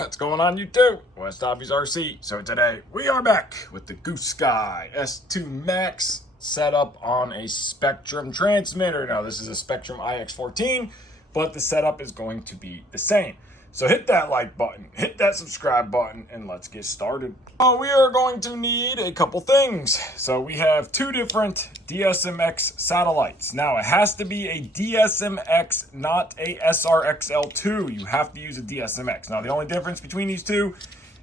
What's going on YouTube? WestHobbiesRC. So today we are back with the Goosky S2 Max setup on a Spektrum transmitter. Now this is a Spektrum IX14, but the setup is going to be the same. So hit that like button, hit that subscribe button, and let's get started. We are going to need a couple things. So we have two different DSMX satellites. Now it has to be a DSMX, not a SRXL2. You have to use a DSMX. Now the only difference between these two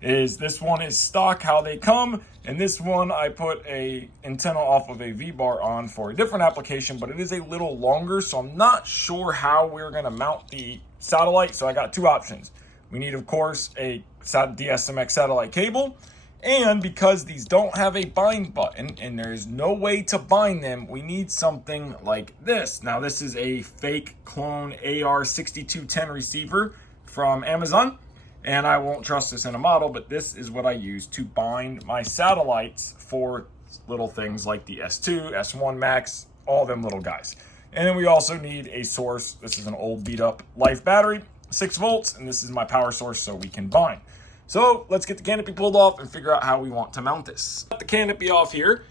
is this one is stock, how they come, and this one I put a antenna off of a V-bar on for a different application, but it is a little longer, so I'm not sure how we're gonna mount the satellite. So I got two options. We need, of course, a DSMX satellite cable, and because these don't have a bind button and there's no way to bind them, we need something like this. Now this is a fake clone AR6210 receiver from Amazon, and I won't trust this in a model, but this is what I use to bind my satellites for little things like the S2, S1 Max, all them little guys. And then we also need a source. This is an old beat up Life battery, 6 volts, and this is my power source so we can bind. So let's get the canopy pulled off and figure out how we want to mount this. Got the canopy off here.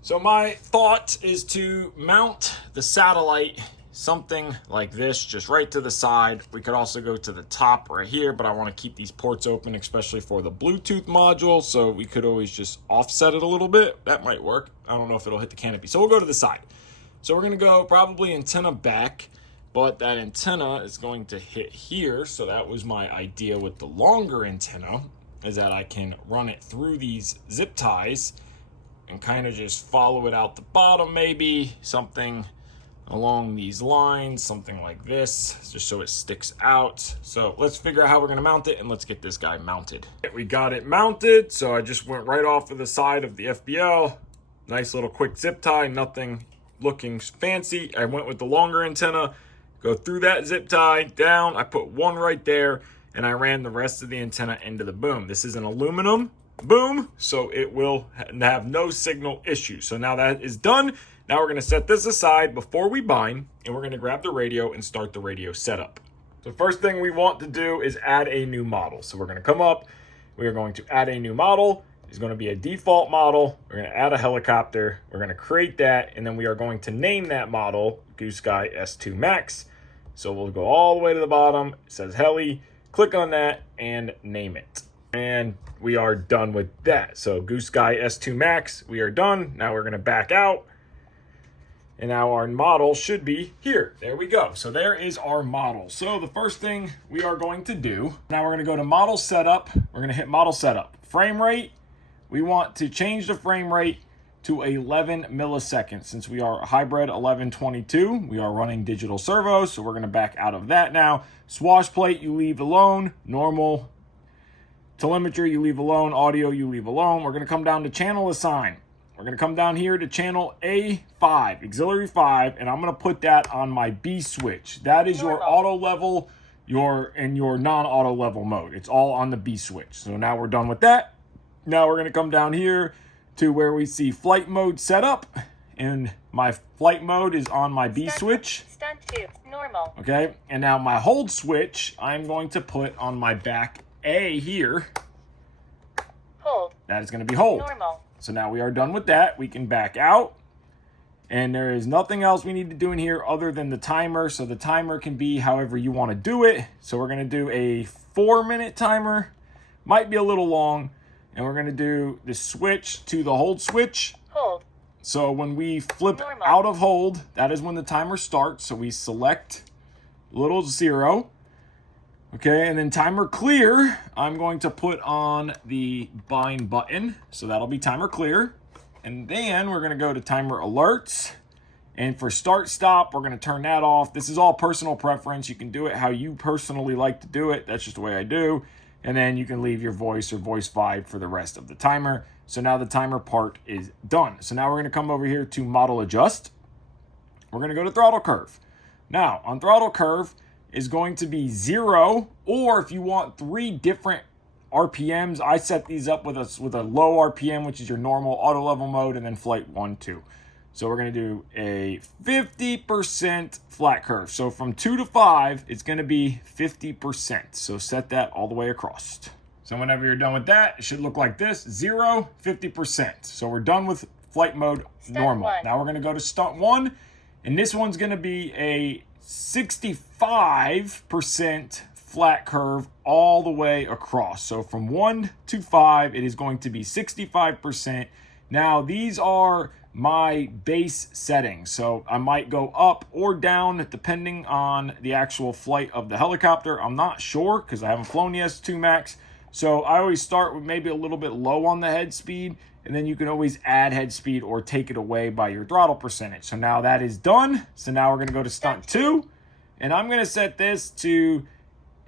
So my thought is to mount the satellite something like this, just right to the side. We could also go to the top right here, but I want to keep these ports open, especially for the Bluetooth module. So we could always just offset it a little bit. That might work. I don't know if it'll hit the canopy. So we'll go to the side. So we're going to go probably antenna back, but that antenna is going to hit here. So that was my idea with the longer antenna, is that I can run it through these zip ties and kind of just follow it out the bottom, maybe something along these lines, something like this, just so it sticks out. So let's figure out how we're going to mount it, and let's get this guy mounted. We got it mounted, so I just went right off of the side of the FBL. Nice little quick zip tie, nothing looking fancy. I went with the longer antenna, go through that zip tie, down, I put one right there, and I ran the rest of the antenna into the boom. This is an aluminum boom, so it will have no signal issue. So now that is done. Now we're going to set this aside before we bind, and we're going to grab the radio and start the radio setup. So first thing we want to do is add a new model. So we're going to come up, we are going to add a new model. It's going to be a default model. We're going to add a helicopter. We're going to create that, and then we are going to name that model Goosky S2 Max. So we'll go all the way to the bottom. It says heli. Click on that and name it. And we are done with that. So Goosky S2 Max, we are done. Now we're going to back out. And now our model should be here. There we go. So there is our model. So the first thing we are going to do, now we're going to go to model setup. We're going to hit model setup. Frame rate, we want to change the frame rate to 11 milliseconds. Since we are a hybrid 1122, we are running digital servo, so we're going to back out of that now. Swash plate, you leave alone. Normal telemetry, you leave alone. Audio, you leave alone. We're going to come down to channel assign. We're going to come down here to channel A5, auxiliary 5, and I'm going to put that on my B switch. That is your auto level, your non-auto level mode. It's all on the B switch. So now we're done with that. Now we're going to come down here to where we see flight mode setup, and my flight mode is on my B switch. Stunt 2, normal. Okay, and now my hold switch, I'm going to put on my back A here. Hold. That is going to be hold. Normal. So now we are done with that. We can back out. And there is nothing else we need to do in here other than the timer. So the timer can be however you want to do it. So we're going to do a 4-minute timer. Might be a little long. And we're going to do the switch to the hold switch. Hold. So when we flip Normal. out of hold, that is when the timer starts. So we select little 0. Okay, and then timer clear, I'm going to put on the bind button. So that'll be timer clear. And then we're going to go to timer alerts. And for start stop, we're going to turn that off. This is all personal preference. You can do it how you personally like to do it. That's just the way I do. And then you can leave your voice or voice vibe for the rest of the timer. So now the timer part is done. So now we're going to come over here to model adjust. We're going to go to throttle curve. Now on throttle curve, is going to be 0, or if you want 3 different RPMs, I set these up with a low RPM, which is your normal auto level mode, and then flight 1, 2. So we're going to do a 50% flat curve. So from 2 to 5, it's going to be 50%. So set that all the way across. So whenever you're done with that, it should look like this: 0, 50%. So we're done with flight mode normal. Now we're going to go to stunt 1, and this one's going to be a 65% flat curve all the way across. So from 1 to 5, it is going to be 65%. Now these are my base settings, so I might go up or down depending on the actual flight of the helicopter. I'm not sure because I haven't flown the S2 Max, so I always start with maybe a little bit low on the head speed, and then you can always add head speed or take it away by your throttle percentage. So now that is done. So now we're going to go to stunt 2, and I'm going to set this to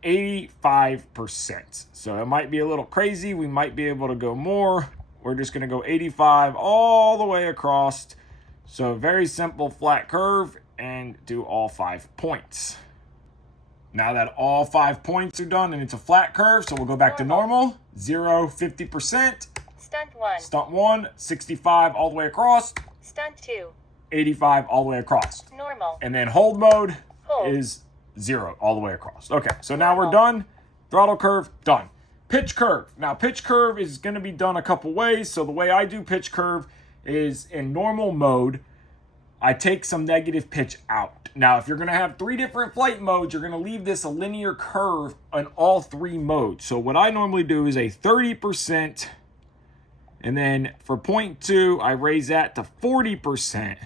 85%. So it might be a little crazy. We might be able to go more. We're just going to go 85 all the way across. So very simple flat curve, and do all 5 points. Now that all 5 points are done and it's a flat curve, so we'll go back to normal. 0, 50%. Stunt 1. Stunt 1, 65 all the way across. Stunt 2. 85 all the way across. Normal. And then hold mode Hold. is 0 all the way across. Okay, so now we're done. Throttle curve, done. Pitch curve. Now, pitch curve is going to be done a couple ways. So the way I do pitch curve is in normal mode, I take some negative pitch out. Now, if you're going to have 3 different flight modes, you're going to leave this a linear curve in all 3 modes. So what I normally do is a 30%, and then for 0.2, I raise that to 40%.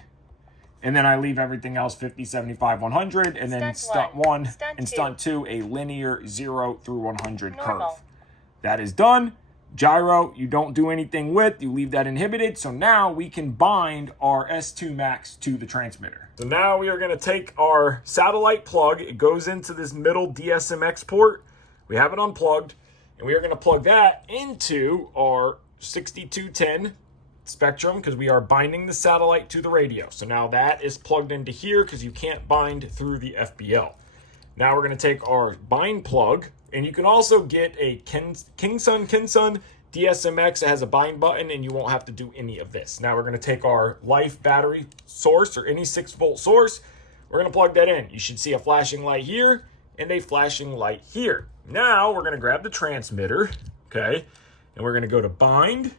And then I leave everything else 50, 75, 100, and then stunt 1 and stunt 2, a linear 0 through 100 curve. That is done. Gyro, you don't do anything with, you leave that inhibited. So now we can bind our S2 Max to the transmitter. So now we are going to take our satellite plug. It goes into this middle DSMX port. We have it unplugged, and we are going to plug that into our 6210 Spektrum because we are binding the satellite to the radio. So now that is plugged into here because you can't bind through the FBL. Now we're going to take our bind plug, and you can also get a Kensun DSMX that has a bind button, and you won't have to do any of this. Now we're going to take our life battery source or any 6-volt source. We're going to plug that in. You should see a flashing light here and a flashing light here. Now we're going to grab the transmitter, okay, and we're going to go to bind,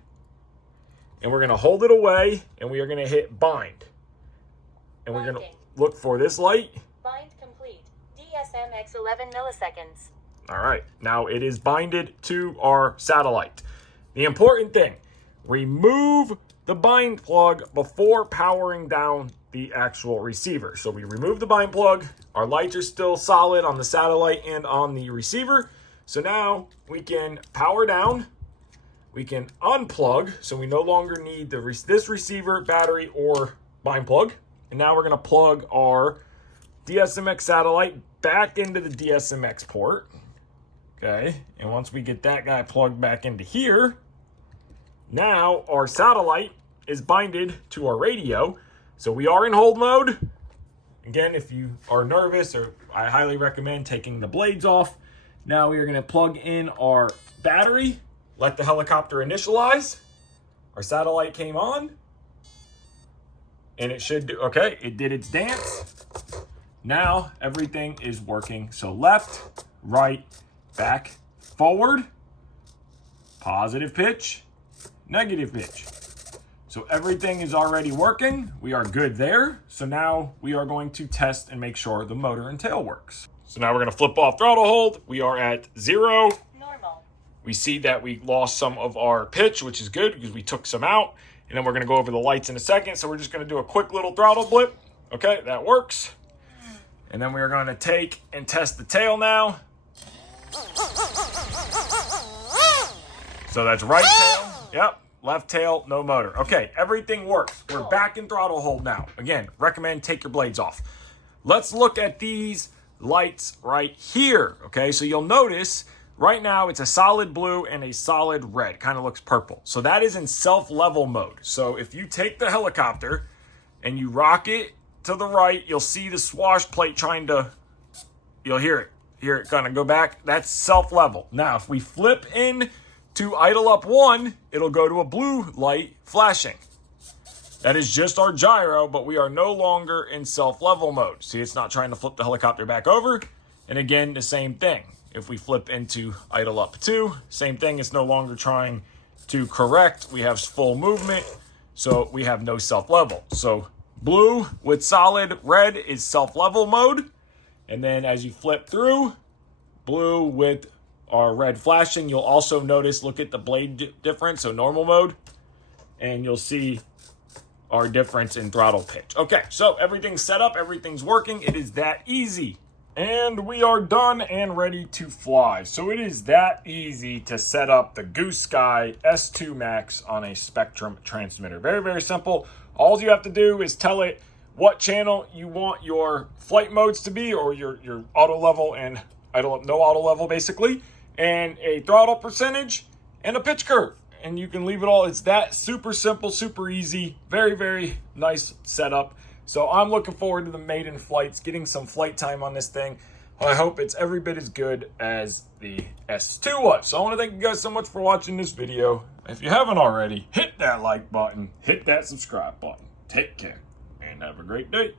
and we're going to hold it away, and we are going to hit bind. And we're going to look for this light. Bind complete. DSMX 11 milliseconds. All right, now it is binded to our satellite. The important thing, remove the bind plug before powering down the actual receiver. So we remove the bind plug. Our lights are still solid on the satellite and on the receiver. So now we can power down. We can unplug, so we no longer need this receiver, battery, or bind plug. And now we're going to plug our DSMX satellite back into the DSMX port. Okay, and once we get that guy plugged back into here, now our satellite is binded to our radio. So we are in hold mode. Again, if you are nervous, or I highly recommend taking the blades off. Now we are going to plug in our battery, let the helicopter initialize. Our satellite came on, and it should do, okay, it did its dance. Now everything is working. So left, right, back, forward, positive pitch, negative pitch. So everything is already working. We are good there. So now we are going to test and make sure the motor and tail works. So now we're going to flip off throttle hold. We are at 0. Normal. We see that we lost some of our pitch, which is good because we took some out. And then we're going to go over the lights in a second. So we're just going to do a quick little throttle blip. Okay, that works. And then we are going to take and test the tail now. So that's right tail. Yep. Left tail, no motor. Okay, everything works. We're back in throttle hold now. Again, recommend take your blades off. Let's look at these lights right here. Okay, so you'll notice right now it's a solid blue and a solid red. Kind of looks purple. So that is in self-level mode. So if you take the helicopter and you rock it to the right, you'll see the swash plate trying to, you'll hear it. Hear it kind of go back. That's self-level. Now, if we flip in to idle up 1, it'll go to a blue light flashing. That is just our gyro, but we are no longer in self-level mode. See, it's not trying to flip the helicopter back over. And again, the same thing. If we flip into idle up 2, same thing. It's no longer trying to correct. We have full movement, so we have no self-level. So blue with solid, red is self-level mode. And then as you flip through, blue with our red flashing, you'll also notice, look at the blade difference, so normal mode, and you'll see our difference in throttle pitch. Okay, so everything's set up, everything's working. It is that easy. And we are done and ready to fly. So it is that easy to set up the Goosky S2 Max on a Spektrum transmitter. Very, very simple. All you have to do is tell it what channel you want your flight modes to be, or your auto level and no auto level basically, and a throttle percentage and a pitch curve. And you can leave it all. It's that super simple, super easy, very, very nice setup. So I'm looking forward to the maiden flights, getting some flight time on this thing. I hope it's every bit as good as the S2 was. So I want to thank you guys so much for watching this video. If you haven't already, hit that like button, hit that subscribe button. Take care and have a great day.